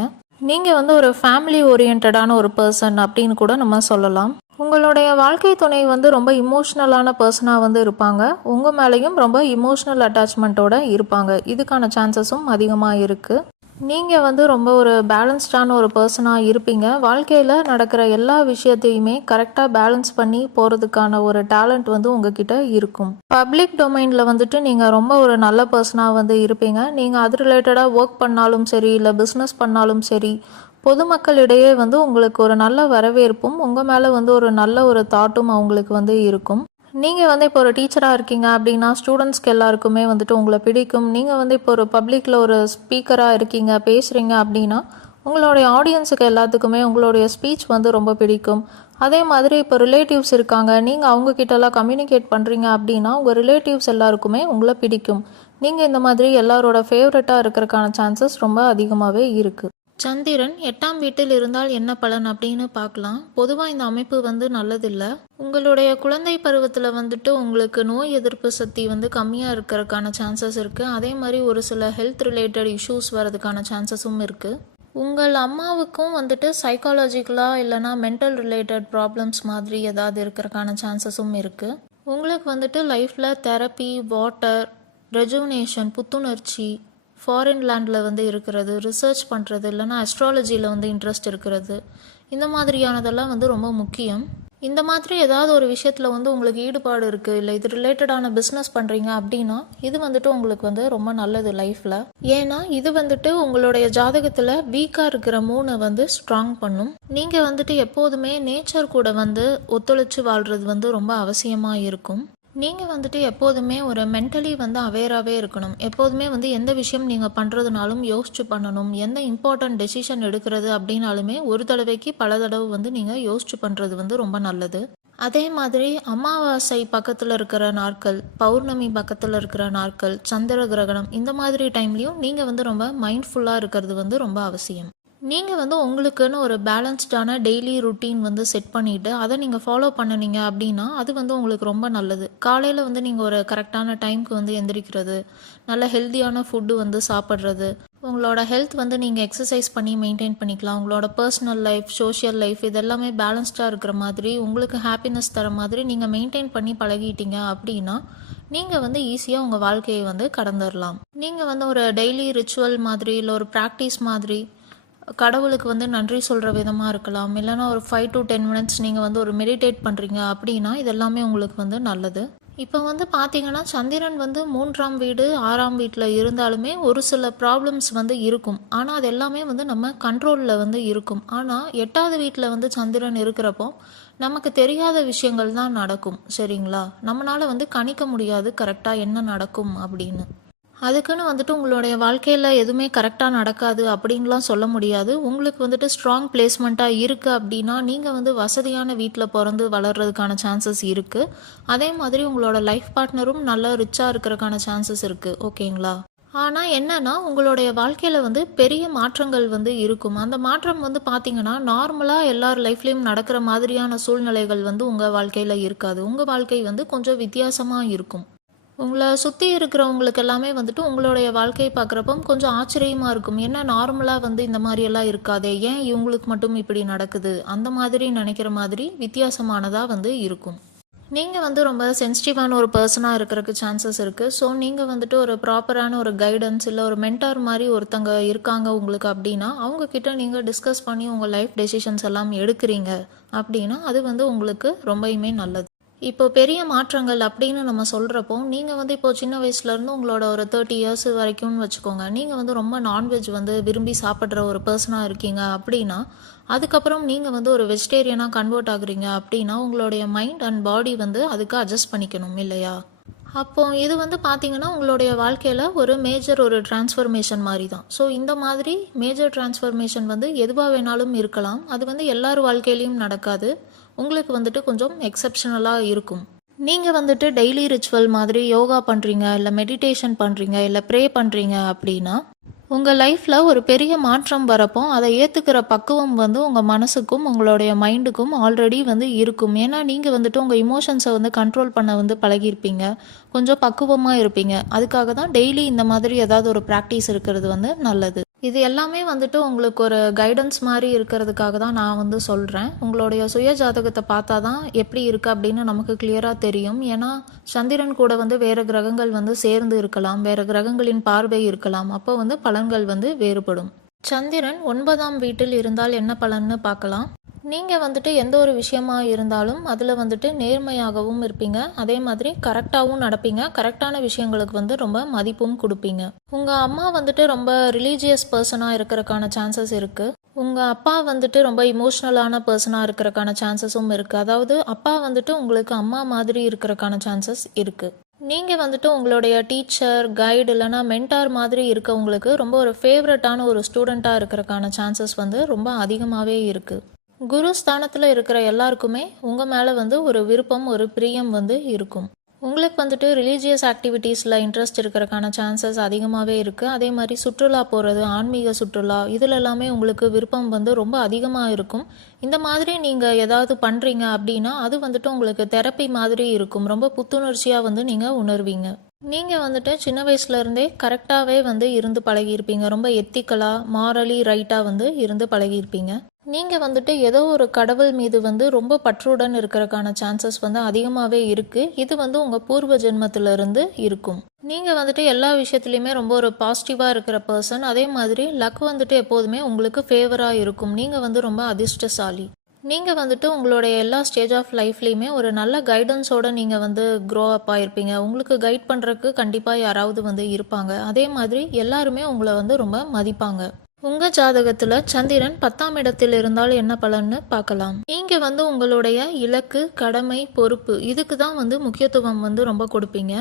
Speaker 1: நீங்கள் வந்து ஒரு ஃபேமிலி ஓரியன்டான ஒரு பர்சன் அப்படின்னு கூட நம்ம சொல்லலாம். உங்களுடைய வாழ்க்கை துணை வந்து ரொம்ப இமோஷ்னலான பர்சனாக வந்து இருப்பாங்க. உங்கள் மேலேயும் ரொம்ப இமோஷ்னல் அட்டாச்மெண்ட்டோட இருப்பாங்க. இதுக்கான சான்சஸும் அதிகமாக இருக்குது நீங்கள் வந்து ரொம்ப ஒரு பேலன்ஸ்டான ஒரு பர்சனாக இருப்பீங்க. வாழ்க்கையில் நடக்கிற எல்லா விஷயத்தையுமே கரெக்டாக பேலன்ஸ் பண்ணி போகிறதுக்கான ஒரு டேலண்ட் வந்து உங்ககிட்ட இருக்கும். பப்ளிக் டொமைனில் வந்துட்டு நீங்கள் ரொம்ப ஒரு நல்ல பர்சனாக வந்து இருப்பீங்க. நீங்கள் அது ரிலேட்டடாக ஒர்க் பண்ணாலும் சரி இல்லை பிஸ்னஸ் பண்ணாலும் சரி பொதுமக்களிடையே வந்து உங்களுக்கு ஒரு நல்ல வரவேற்பும் உங்கள் மேலே வந்து ஒரு நல்ல ஒரு தாட்டும் அவங்களுக்கு வந்து இருக்கும். நீங்கள் வந்து இப்போ ஒரு டீச்சராக இருக்கீங்க அப்படின்னா ஸ்டூடெண்ட்ஸ்க்கு எல்லாருக்குமே வந்துட்டு உங்களை பிடிக்கும். நீங்கள் வந்து இப்போ ஒரு பப்ளிக்கில் ஒரு ஸ்பீக்கராக இருக்கீங்க பேசுகிறீங்க அப்படின்னா உங்களுடைய ஆடியன்ஸுக்கு எல்லாத்துக்குமே உங்களுடைய ஸ்பீச் வந்து ரொம்ப பிடிக்கும். அதே மாதிரி இப்போ ரிலேட்டிவ்ஸ் இருக்காங்க நீங்கள் அவங்கக்கிட்டலாம் கம்யூனிகேட் பண்ணுறீங்க அப்படின்னா உங்கள் ரிலேட்டிவ்ஸ் எல்லாருக்குமே உங்களை பிடிக்கும். நீங்கள் இந்த மாதிரி எல்லாரோட ஃபேவரட்டாக இருக்கிறதுக்கான சான்சஸ் ரொம்ப அதிகமாகவே இருக்குது சந்திரன் எட்டாம் வீட்டில் இருந்தால் என்ன பலன் அப்படின்னு பார்க்கலாம். பொதுவாக இந்த அமைப்பு வந்து நல்லதில்லை. உங்களுடைய குழந்தை பருவத்தில் வந்துட்டு உங்களுக்கு நோய் எதிர்ப்பு சக்தி வந்து கம்மியாக இருக்கிறதுக்கான சான்சஸ் இருக்குது அதே மாதிரி ஒரு சில ஹெல்த் ரிலேட்டட் இஷ்யூஸ் வரதுக்கான சான்சஸும் இருக்குது உங்கள் அம்மாவுக்கும் வந்துட்டு சைக்காலஜிக்கலாக இல்லைனா மென்டல் ரிலேட்டட் ப்ராப்ளம்ஸ் மாதிரி ஏதாவது இருக்கிறதுக்கான சான்சஸும் இருக்குது உங்களுக்கு வந்துட்டு லைஃப்பில் தெரப்பி வாட்டர் ரெஜுனேஷன் புத்துணர்ச்சி ஃபாரின் லேண்டில் வந்து இருக்கிறது ரிசர்ச் பண்ணுறது இல்லைன்னா அஸ்ட்ராலஜியில் வந்து இன்ட்ரெஸ்ட் இருக்கிறது. இந்த மாதிரியானதெல்லாம் வந்து ரொம்ப முக்கியம். இந்த மாதிரி ஏதாவது ஒரு விஷயத்தில் வந்து உங்களுக்கு ஈடுபாடு இருக்குது இல்லை இது ரிலேட்டடான பிஸ்னஸ் பண்ணுறீங்க அப்படின்னா இது வந்துட்டு உங்களுக்கு வந்து ரொம்ப நல்லது லைஃப்பில் ஏன்னா இது வந்துட்டு உங்களுடைய ஜாதகத்தில் வீக்காக இருக்கிற மூணை வந்து ஸ்ட்ராங் பண்ணும். நீங்கள் வந்துட்டு எப்போதுமே நேச்சர் கூட வந்து ஒத்துழைச்சு வாழ்கிறது வந்து ரொம்ப அவசியமாக இருக்கும். நீங்கள் வந்துட்டு எப்போதுமே ஒரு மென்டலி வந்து அவேராகவே இருக்கணும். எப்போதுமே வந்து எந்த விஷயம் நீங்கள் பண்ணுறதுனாலும் யோசிச்சு பண்ணணும். எந்த இம்பார்ட்டன்ட் டெசிஷன் எடுக்கிறது அப்படின்னாலுமே ஒரு தடவைக்கு பல தடவை வந்து நீங்கள் யோசிச்சு பண்ணுறது வந்து ரொம்ப நல்லது. அதே மாதிரி அமாவாசை பக்கத்தில் இருக்கிற நாட்கள் பௌர்ணமி பக்கத்தில் இருக்கிற நாட்கள் சந்திர கிரகணம் இந்த மாதிரி டைம்லையும் நீங்கள் வந்து ரொம்ப மைண்ட்ஃபுல்லாக இருக்கிறது வந்து ரொம்ப அவசியம். நீங்கள் வந்து உங்களுக்குன்னு ஒரு பேலன்ஸ்டான டெய்லி ருட்டீன் வந்து செட் பண்ணிவிட்டு அதை நீங்கள் ஃபாலோ பண்ணினீங்க அப்படின்னா அது வந்து உங்களுக்கு ரொம்ப நல்லது. காலையில் வந்து நீங்கள் ஒரு கரெக்டான டைம்க்கு வந்து எந்திரிக்கிறது நல்ல ஹெல்த்தியான ஃபுட்டு வந்து சாப்பிட்றது உங்களோட ஹெல்த் வந்து நீங்கள் எக்ஸசைஸ் பண்ணி மெயின்டைன் பண்ணிக்கலாம். உங்களோட பர்சனல் லைஃப் சோஷியல் லைஃப் இதெல்லாமே பேலன்ஸ்டாக இருக்கிற மாதிரி உங்களுக்கு ஹாப்பினஸ் தர மாதிரி நீங்கள் மெயின்டைன் பண்ணி பழகிட்டீங்க அப்படின்னா நீங்கள் வந்து ஈஸியாக உங்கள் வாழ்க்கையை வந்து கடந்துடலாம் நீங்கள் வந்து ஒரு டெய்லி ரிச்சுவல் மாதிரி இல்லை ஒரு ப்ராக்டிஸ் மாதிரி கடவுளுக்கு வந்து நன்றி சொல்கிற விதமாக இருக்கலாம். இல்லைன்னா ஒரு ஃபைவ் டு டென் மினிட்ஸ் நீங்கள் வந்து ஒரு மெடிடேட் பண்ணுறீங்க அப்படின்னா இதெல்லாமே உங்களுக்கு வந்து நல்லது. இப்போ வந்து பார்த்தீங்கன்னா சந்திரன் வந்து மூன்றாம் வீடு ஆறாம் வீட்டில் இருந்தாலுமே ஒரு சில ப்ராப்ளம்ஸ் வந்து இருக்கும். ஆனால் அது எல்லாமே வந்து நம்ம கண்ட்ரோலில் வந்து இருக்கும். ஆனால் எட்டாவது வீட்டில் வந்து சந்திரன் இருக்கிறப்போ நமக்கு தெரியாத விஷயங்கள் தான் நடக்கும். சரிங்களா? நம்மளால் வந்து கணிக்க முடியாது கரெக்டாக என்ன நடக்கும் அப்படின்னு. அதுக்குன்னு வந்துட்டு உங்களுடைய வாழ்க்கையில் எதுவுமே கரெக்டாக நடக்காது அப்படின்லாம் சொல்ல முடியாது. உங்களுக்கு வந்துட்டு ஸ்ட்ராங் பிளேஸ்மெண்ட்டாக இருக்குது அப்படின்னா நீங்கள் வந்து வசதியான வீட்டில் பிறந்து வளர்கிறதுக்கான சான்சஸ் இருக்குது அதே மாதிரி உங்களோட லைஃப் பார்ட்னரும் நல்லா ரிச்சாக இருக்கிறதுக்கான சான்சஸ் இருக்குது ஓகேங்களா? ஆனால் என்னன்னா உங்களுடைய வாழ்க்கையில் வந்து பெரிய மாற்றங்கள் வந்து இருக்கும். அந்த மாற்றம் வந்து பார்த்தீங்கன்னா நார்மலாக எல்லார் லைஃப்லேயும் நடக்கிற மாதிரியான சூழ்நிலைகள் வந்து உங்கள் வாழ்க்கையில் இருக்காது. உங்கள் வாழ்க்கை வந்து கொஞ்சம் வித்தியாசமாக இருக்கும். உங்களை சுற்றி இருக்கிறவங்களுக்கு எல்லாமே வந்துட்டு உங்களுடைய வாழ்க்கையை பார்க்குறப்போ கொஞ்சம் ஆச்சரியமாக இருக்கும். ஏன்னா நார்மலாக வந்து இந்த மாதிரியெல்லாம் இருக்காதே? ஏன் இவங்களுக்கு மட்டும் இப்படி நடக்குது? அந்த மாதிரி நினைக்கிற மாதிரி வித்தியாசமானதாக வந்து இருக்கும். நீங்கள் வந்து ரொம்ப சென்சிட்டிவான ஒரு பர்சனாக இருக்கிறதுக்கு சான்சஸ் இருக்குது ஸோ நீங்கள் வந்துட்டு ஒரு ப்ராப்பரான ஒரு கைடன்ஸ் இல்லை ஒரு மென்டார் மாதிரி ஒருத்தங்க இருக்காங்க உங்களுக்கு அப்படின்னா அவங்கக்கிட்ட நீங்கள் டிஸ்கஸ் பண்ணி உங்கள் லைஃப் டெசிஷன்ஸ் எல்லாம் எடுக்கிறீங்க அப்படின்னா அது வந்து உங்களுக்கு ரொம்பயுமே நல்லது. இப்போ பெரிய மாற்றங்கள் அப்படின்னு நம்ம சொல்கிறப்போ நீங்கள் வந்து இப்போ சின்ன வயசுலேருந்து உங்களோட ஒரு தேர்ட்டி இயர்ஸ் வரைக்கும்னு வச்சுக்கோங்க. நீங்கள் வந்து ரொம்ப நான்வெஜ் வந்து விரும்பி சாப்பிட்ற ஒரு பர்சனாக இருக்கீங்க அப்படின்னா அதுக்கப்புறம் நீங்கள் வந்து ஒரு வெஜிடேரியனாக கன்வெர்ட் ஆகுறீங்க அப்படின்னா உங்களுடைய மைண்ட் அண்ட் பாடி வந்து அதுக்கு அட்ஜஸ்ட் பண்ணிக்கணும் இல்லையா? அப்போ இது வந்து பார்த்தீங்கன்னா உங்களுடைய வாழ்க்கையில் ஒரு மேஜர் ஒரு டிரான்ஸ்ஃபர்மேஷன் மாதிரி தான் ஸோ இந்த மாதிரி மேஜர் டிரான்ஸ்ஃபர்மேஷன் வந்து எதுவாக வேணாலும் இருக்கலாம். அது வந்து எல்லார் வாழ்க்கையிலையும் நடக்காது. உங்களுக்கு வந்துட்டு கொஞ்சம் எக்ஸப்ஷனலாக இருக்கும். நீங்கள் வந்துட்டு டெய்லி ரிச்சுவல் மாதிரி யோகா பண்ணுறீங்க இல்லை மெடிடேஷன் பண்ணுறீங்க இல்லை ப்ரே பண்ணுறீங்க அப்படின்னா உங்கள் லைஃப்பில் ஒரு பெரிய மாற்றம் வரப்போ அதை ஏற்றுக்கிற பக்குவம் வந்து உங்கள் மனசுக்கும் உங்களுடைய மைண்டுக்கும் ஆல்ரெடி வந்து இருக்கும். ஏன்னா நீங்கள் வந்துட்டு உங்கள் இமோஷன்ஸை வந்து கண்ட்ரோல் பண்ண வந்து பழகியிருப்பீங்க. கொஞ்சம் பக்குவமாக இருப்பீங்க. அதுக்காக தான் டெய்லி இந்த மாதிரி ஏதாவது ஒரு ப்ராக்டிஸ் இருக்கிறது வந்து நல்லது. இது எல்லாமே வந்துட்டு உங்களுக்கு ஒரு கைடன்ஸ் மாதிரி இருக்கிறதுக்காக தான் நான் வந்து சொல்கிறேன் உங்களுடைய சுய ஜாதகத்தை பார்த்தா தான் எப்படி இருக்குது அப்படின்னு நமக்கு கிளியராக தெரியும். ஏன்னா சந்திரன் கூட வந்து வேறு கிரகங்கள் வந்து சேர்ந்து இருக்கலாம் வேறு கிரகங்களின் பார்வை இருக்கலாம். அப்போ வந்து பலன்கள் வந்து வேறுபடும். சந்திரன் ஒன்பதாம் வீட்டில் இருந்தால் என்ன பலன்னு பார்க்கலாம். நீங்கள் வந்துட்டு எந்த ஒரு விஷயமா இருந்தாலும் அதில் வந்துட்டு நேர்மையாகவும் இருப்பீங்க. அதே மாதிரி கரெக்டாகவும் நடப்பீங்க. கரெக்டான விஷயங்களுக்கு வந்து ரொம்ப மதிப்பும் கொடுப்பீங்க. உங்கள் அம்மா வந்துட்டு ரொம்ப ரிலீஜியஸ் பர்சனாக இருக்கிறதுக்கான சான்சஸ் இருக்குது உங்கள் அப்பா வந்துட்டு ரொம்ப இமோஷ்னலான பர்சனாக இருக்கிறதுக்கான சான்சஸும் இருக்குது அதாவது அப்பா வந்துட்டு உங்களுக்கு அம்மா மாதிரி இருக்கிறதுக்கான சான்சஸ் இருக்குது நீங்கள் வந்துட்டு உங்களுடைய டீச்சர் கைடு இல்லைனா மென்டார் மாதிரி இருக்கவங்களுக்கு ரொம்ப ஒரு ஃபேவரட்டான ஒரு ஸ்டூடெண்ட்டாக இருக்கிறதுக்கான சான்சஸ் வந்து ரொம்ப அதிகமாகவே இருக்குது குரு ஸ்தானத்தில் இருக்கிற எல்லாருக்குமே உங்கள் மேலே வந்து ஒரு விருப்பம் ஒரு பிரியம் வந்து இருக்கும். உங்களுக்கு வந்துட்டு ரிலீஜியஸ் ஆக்டிவிட்டீஸில் இன்ட்ரெஸ்ட் இருக்கிறக்கான சான்சஸ் அதிகமாகவே இருக்குது அதே மாதிரி சுற்றுலா போகிறது ஆன்மீக சுற்றுலா இதில் எல்லாமே உங்களுக்கு விருப்பம் வந்து ரொம்ப அதிகமாக இருக்கும். இந்த மாதிரி நீங்கள் ஏதாவது பண்ணுறீங்க அப்படின்னா அது வந்துட்டு உங்களுக்கு தெரப்பி மாதிரி இருக்கும். ரொம்ப புத்துணர்ச்சியாக வந்து நீங்கள் உணர்வீங்க. நீங்கள் வந்துட்டு சின்ன வயசுலேருந்தே கரெக்டாகவே வந்து இருந்து பழகியிருப்பீங்க. ரொம்ப எத்திக்கலாக மாரலி ரைட்டாக வந்து இருந்து பழகியிருப்பீங்க. நீங்கள் வந்துட்டு ஏதோ ஒரு கடவுள் மீது வந்து ரொம்ப பற்றுடன் இருக்கிறதுக்கான சான்சஸ் வந்து அதிகமாகவே இருக்குது இது வந்து உங்கள் பூர்வ ஜென்மத்திலிருந்து இருக்கும். நீங்கள் வந்துட்டு எல்லா விஷயத்துலையுமே ரொம்ப ஒரு பாசிட்டிவாக இருக்கிற பர்சன் அதே மாதிரி லக் வந்துட்டு எப்போதுமே உங்களுக்கு ஃபேவராக இருக்கும். நீங்கள் வந்து ரொம்ப அதிர்ஷ்டசாலி. நீங்கள் வந்துட்டு உங்களுடைய எல்லா ஸ்டேஜ் ஆஃப் லைஃப்லேயுமே ஒரு நல்ல கைடன்ஸோடு நீங்கள் வந்து க்ரோ அப் ஆகிருப்பீங்க உங்களுக்கு கைட் பண்ணுறதுக்கு கண்டிப்பாக யாராவது வந்து இருப்பாங்க. அதே மாதிரி எல்லாருமே உங்களை வந்து ரொம்ப மதிப்பாங்க. உங்கள் ஜாதகத்தில் சந்திரன் பத்தாம் இடத்தில் இருந்தால் என்ன பலன்னு பார்க்கலாம். நீங்கள் வந்து உங்களுடைய இலக்கு கடமை பொறுப்பு இதுக்கு தான் வந்து முக்கியத்துவம் வந்து ரொம்ப கொடுப்பீங்க.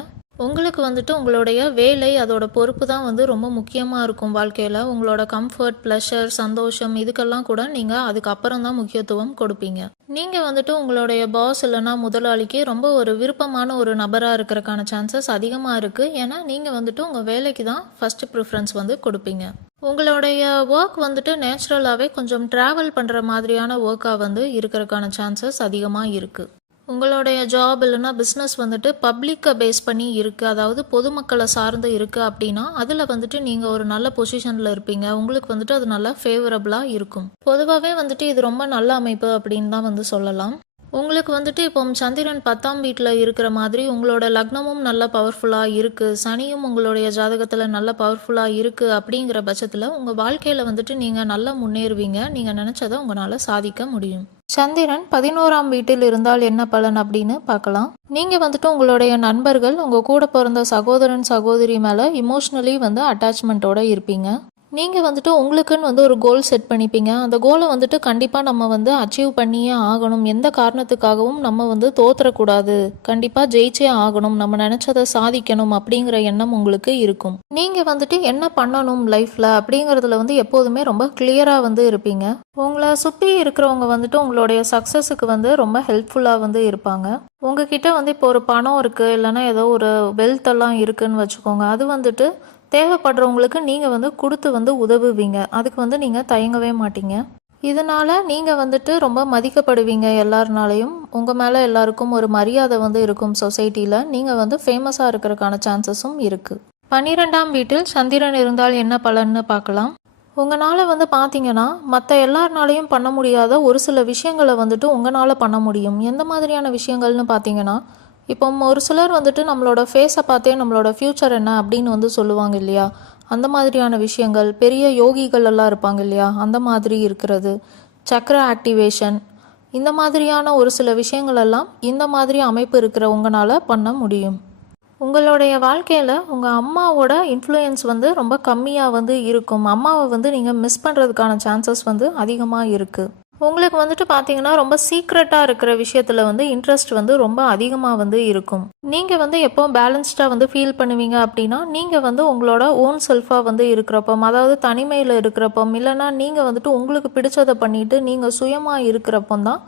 Speaker 1: உங்களுக்கு வந்துட்டு உங்களுடைய வேலை அதோட பொறுப்பு தான் வந்து ரொம்ப முக்கியமாக இருக்கும் வாழ்க்கையில். உங்களோட கம்ஃபர்ட் ப்ளஷர் சந்தோஷம் இதுக்கெல்லாம் கூட நீங்கள் அதுக்கப்புறம் தான் முக்கியத்துவம் கொடுப்பீங்க. நீங்கள் வந்துட்டு உங்களுடைய பாஸ் இல்லைன்னா முதலாளிக்கு ரொம்ப ஒரு விருப்பமான ஒரு நபராக இருக்கிறக்கான சான்சஸ் அதிகமாக இருக்குது ஏன்னா நீங்கள் வந்துட்டு உங்கள் வேலைக்கு தான் ஃபஸ்ட்டு ப்ரிஃபரன்ஸ் வந்து கொடுப்பீங்க. உங்களுடைய ஒர்க் வந்துட்டு நேச்சுரலாகவே கொஞ்சம் ட்ராவல் பண்ணுற மாதிரியான ஒர்க்காக வந்து இருக்கிறதுக்கான சான்சஸ் அதிகமாக இருக்குது உங்களுடைய ஜாப் இல்லைன்னா பிஸ்னஸ் வந்துட்டு பப்ளிக்கை பேஸ் பண்ணி இருக்குது அதாவது பொதுமக்களை சார்ந்து இருக்குது அப்படின்னா அதில் வந்துட்டு நீங்கள் ஒரு நல்ல பொசிஷனில் இருப்பீங்க. உங்களுக்கு வந்துட்டு அது நல்லா ஃபேவரபுளாக இருக்கும். பொதுவாகவே வந்துட்டு இது ரொம்ப நல்ல அமைப்பு அப்படின்னு தான் வந்து சொல்லலாம். உங்களுக்கு வந்துட்டு இப்போ சந்திரன் பத்தாம் வீட்டில் இருக்கிற மாதிரி உங்களோட லக்னமும் நல்ல பவர்ஃபுல்லாக இருக்குது சனியும் உங்களுடைய ஜாதகத்தில் நல்ல பவர்ஃபுல்லாக இருக்குது அப்படிங்கிற பட்சத்தில் உங்கள் வாழ்க்கையில் வந்துட்டு நீங்கள் நல்லா முன்னேறுவீங்க. நீங்கள் நினச்சதை உங்களால் சாதிக்க முடியும். சந்திரன் பதினோராம் வீட்டில் இருந்தால் என்ன பலன் அப்படின்னு பார்க்கலாம். நீங்கள் வந்துட்டு உங்களுடைய நண்பர்கள் உங்கள் கூட பிறந்த சகோதரன் சகோதரி மேலே இமோஷ்னலி வந்து அட்டாச்மெண்ட்டோட இருப்பீங்க. நீங்கள் வந்துட்டு உங்களுக்குன்னு வந்து ஒரு கோல் செட் பண்ணிப்பீங்க. அந்த கோலை வந்துட்டு கண்டிப்பாக நம்ம வந்து அச்சீவ் பண்ணியே ஆகணும். எந்த காரணத்துக்காகவும் நம்ம வந்து தோத்துறக்கூடாது. கண்டிப்பாக ஜெயிச்சே ஆகணும். நம்ம நினச்சதை சாதிக்கணும் அப்படிங்கிற எண்ணம் உங்களுக்கு இருக்கும். நீங்கள் வந்துட்டு என்ன பண்ணணும் லைஃப்பில் அப்படிங்கிறதுல வந்து எப்போதுமே ரொம்ப கிளியராக வந்து இருப்பீங்க. உங்களை சுற்றி இருக்கிறவங்க வந்துட்டு உங்களுடைய சக்ஸஸுக்கு வந்து ரொம்ப ஹெல்ப்ஃபுல்லாக வந்து இருப்பாங்க. உங்ககிட்ட வந்து இப்போ ஒரு பணம் இருக்குது இல்லைன்னா ஏதோ ஒரு வெல்த் எல்லாம் இருக்குதுன்னு வச்சுக்கோங்க. அது வந்துட்டு தேவைப்படுறவங்களுக்கு நீங்கள் வந்து கொடுத்து வந்து உதவுவீங்க. அதுக்கு வந்து நீங்கள் தயங்கவே மாட்டீங்க. இதனால் நீங்கள் வந்துட்டு ரொம்ப மதிக்கப்படுவீங்க எல்லாருனாலையும். உங்கள் மேலே எல்லாருக்கும் ஒரு மரியாதை வந்து இருக்கும் சொசைட்டியில் நீங்கள் வந்து ஃபேமஸாக இருக்கிறதுக்கான சான்சஸும் இருக்குது பன்னிரெண்டாம் வீட்டில் சந்திரன் இருந்தால் என்ன பலன்னு பார்க்கலாம். உங்களால் வந்து பார்த்தீங்கன்னா மற்ற எல்லாருனாலையும் பண்ண முடியாத ஒரு சில விஷயங்களை வந்துட்டு உங்களால் பண்ண முடியும். எந்த மாதிரியான விஷயங்கள்னு பார்த்தீங்கன்னா இப்போ ஒரு சிலர் வந்துட்டு நம்மளோட ஃபேஸை பார்த்தே நம்மளோட ஃப்யூச்சர் என்ன அப்படின்னு வந்து சொல்லுவாங்க இல்லையா? அந்த மாதிரியான விஷயங்கள் பெரிய யோகிகள் எல்லாம் இருப்பாங்க இல்லையா? அந்த மாதிரி இருக்கிறது. சக்கர ஆக்டிவேஷன் இந்த மாதிரியான ஒரு சில விஷயங்கள் எல்லாம் இந்த மாதிரி அமைப்பு இருக்கிற உங்களால் பண்ண முடியும். உங்களுடைய வாழ்க்கையில் உங்கள் அம்மாவோட இன்ஃப்ளூயன்ஸ் வந்து ரொம்ப கம்மியாக வந்து இருக்கும். அம்மாவை வந்து நீங்கள் மிஸ் பண்ணுறதுக்கான சான்சஸ் வந்து அதிகமாக இருக்குது உங்களுக்கு வந்துட்டு பார்த்தீங்கன்னா ரொம்ப சீக்ரெட்டாக இருக்கிற விஷயத்தில் வந்து இன்ட்ரெஸ்ட் வந்து ரொம்ப அதிகமாக வந்து இருக்கும். நீங்கள் வந்து எப்போ பேலன்ஸ்டாக வந்து ஃபீல் பண்ணுவீங்க அப்படின்னா நீங்கள் வந்து உங்களோட ஓன் செல்ஃபாக வந்து இருக்கிறப்போ அதாவது தனிமையில் இருக்கிறப்போ இல்லைன்னா நீங்கள் வந்துட்டு உங்களுக்கு பிடிச்சதை பண்ணிட்டு நீங்கள் சுயமாக இருக்கிறப்போ தான்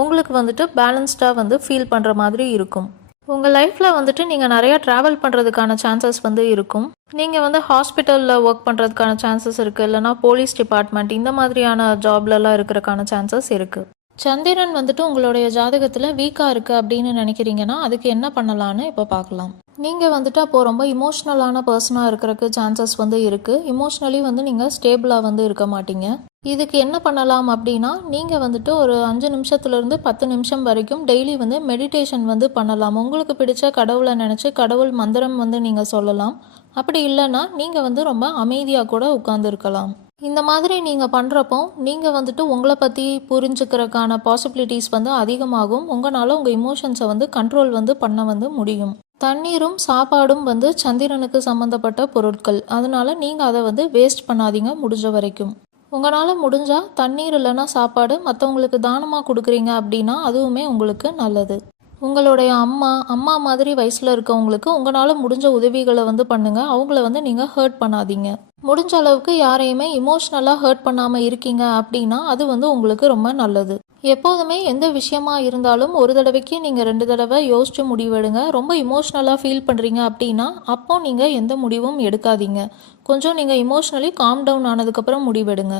Speaker 1: உங்களுக்கு வந்துட்டு பேலன்ஸ்டாக வந்து ஃபீல் பண்ணுற மாதிரி இருக்கும். உங்கள் லைஃப்பில் வந்துட்டு நீங்கள் நிறையா ட்ராவல் பண்ணுறதுக்கான சான்சஸ் வந்து இருக்கும். நீங்கள் வந்து ஹாஸ்பிட்டலில் ஒர்க் பண்ணுறதுக்கான சான்சஸ் இருக்குது இல்லைனா போலீஸ் டிபார்ட்மெண்ட் இந்த மாதிரியான ஜாப்லலாம் இருக்கிறதுக்கான சான்சஸ் இருக்குது சந்திரன் வந்துட்டு உங்களுடைய ஜாதகத்தில் வீக்காக இருக்குது அப்படின்னு நினைக்கிறீங்கன்னா அதுக்கு என்ன பண்ணலான்னு இப்போ பார்க்கலாம். நீங்கள் வந்துட்டு அப்போது ரொம்ப இமோஷ்னலான பர்சனாக இருக்கிறதுக்கு சான்சஸ் வந்து இருக்குது இமோஷ்னலி வந்து நீங்கள் ஸ்டேபிளாக வந்து இருக்க மாட்டீங்க. இதுக்கு என்ன பண்ணலாம் அப்படின்னா நீங்கள் வந்துட்டு ஒரு அஞ்சு நிமிஷத்துலேருந்து பத்து நிமிஷம் வரைக்கும் டெய்லி வந்து மெடிடேஷன் வந்து பண்ணலாம். உங்களுக்கு பிடிச்ச கடவுளை நினச்சி கடவுள் மந்திரம் வந்து நீங்கள் சொல்லலாம். அப்படி இல்லைன்னா நீங்கள் வந்து ரொம்ப அமைதியாக கூட உட்காந்துருக்கலாம் இந்த மாதிரி நீங்கள் பண்ணுறப்போ நீங்கள் வந்துட்டு உங்களை பற்றி புரிஞ்சுக்கிறதுக்கான பாசிபிலிட்டிஸ் வந்து அதிகமாகும். உங்களால் உங்கள் இமோஷன்ஸை வந்து கண்ட்ரோல் வந்து பண்ண வந்து முடியும். தண்ணீரும் சாப்பாடும் வந்து சந்திரனுக்கு சம்மந்தப்பட்ட பொருட்கள். அதனால நீங்கள் அதை வந்து வேஸ்ட் பண்ணாதீங்க முடிஞ்ச வரைக்கும். உங்களால் முடிஞ்சால் தண்ணீர் இல்லைன்னா சாப்பாடு மற்றவங்களுக்கு தானமாக கொடுக்குறீங்க அப்படின்னா அதுவுமே உங்களுக்கு நல்லது. உங்களுடைய அம்மா அம்மா மாதிரி வயசில் இருக்கவங்களுக்கு உங்களால் முடிஞ்ச உதவிகளை வந்து பண்ணுங்கள் அவங்கள வந்து நீங்கள் ஹர்ட் பண்ணாதீங்க. முடிஞ்ச அளவுக்கு யாரையுமே இமோஷ்னலாக ஹர்ட் பண்ணாமல் இருக்கீங்க அப்படின்னா அது வந்து உங்களுக்கு ரொம்ப நல்லது. எப்போதுமே எந்த விஷயமா இருந்தாலும் ஒரு தடவைக்கு நீங்கள் ரெண்டு தடவை யோசிச்சு முடிவெடுங்க. ரொம்ப இமோஷ்னலாக ஃபீல் பண்ணுறீங்க அப்படின்னா அப்போ நீங்கள் எந்த முடிவும் எடுக்காதீங்க. கொஞ்சம் நீங்கள் இமோஷ்னலி காம் டவுன் ஆனதுக்கப்புறம் முடிவெடுங்க.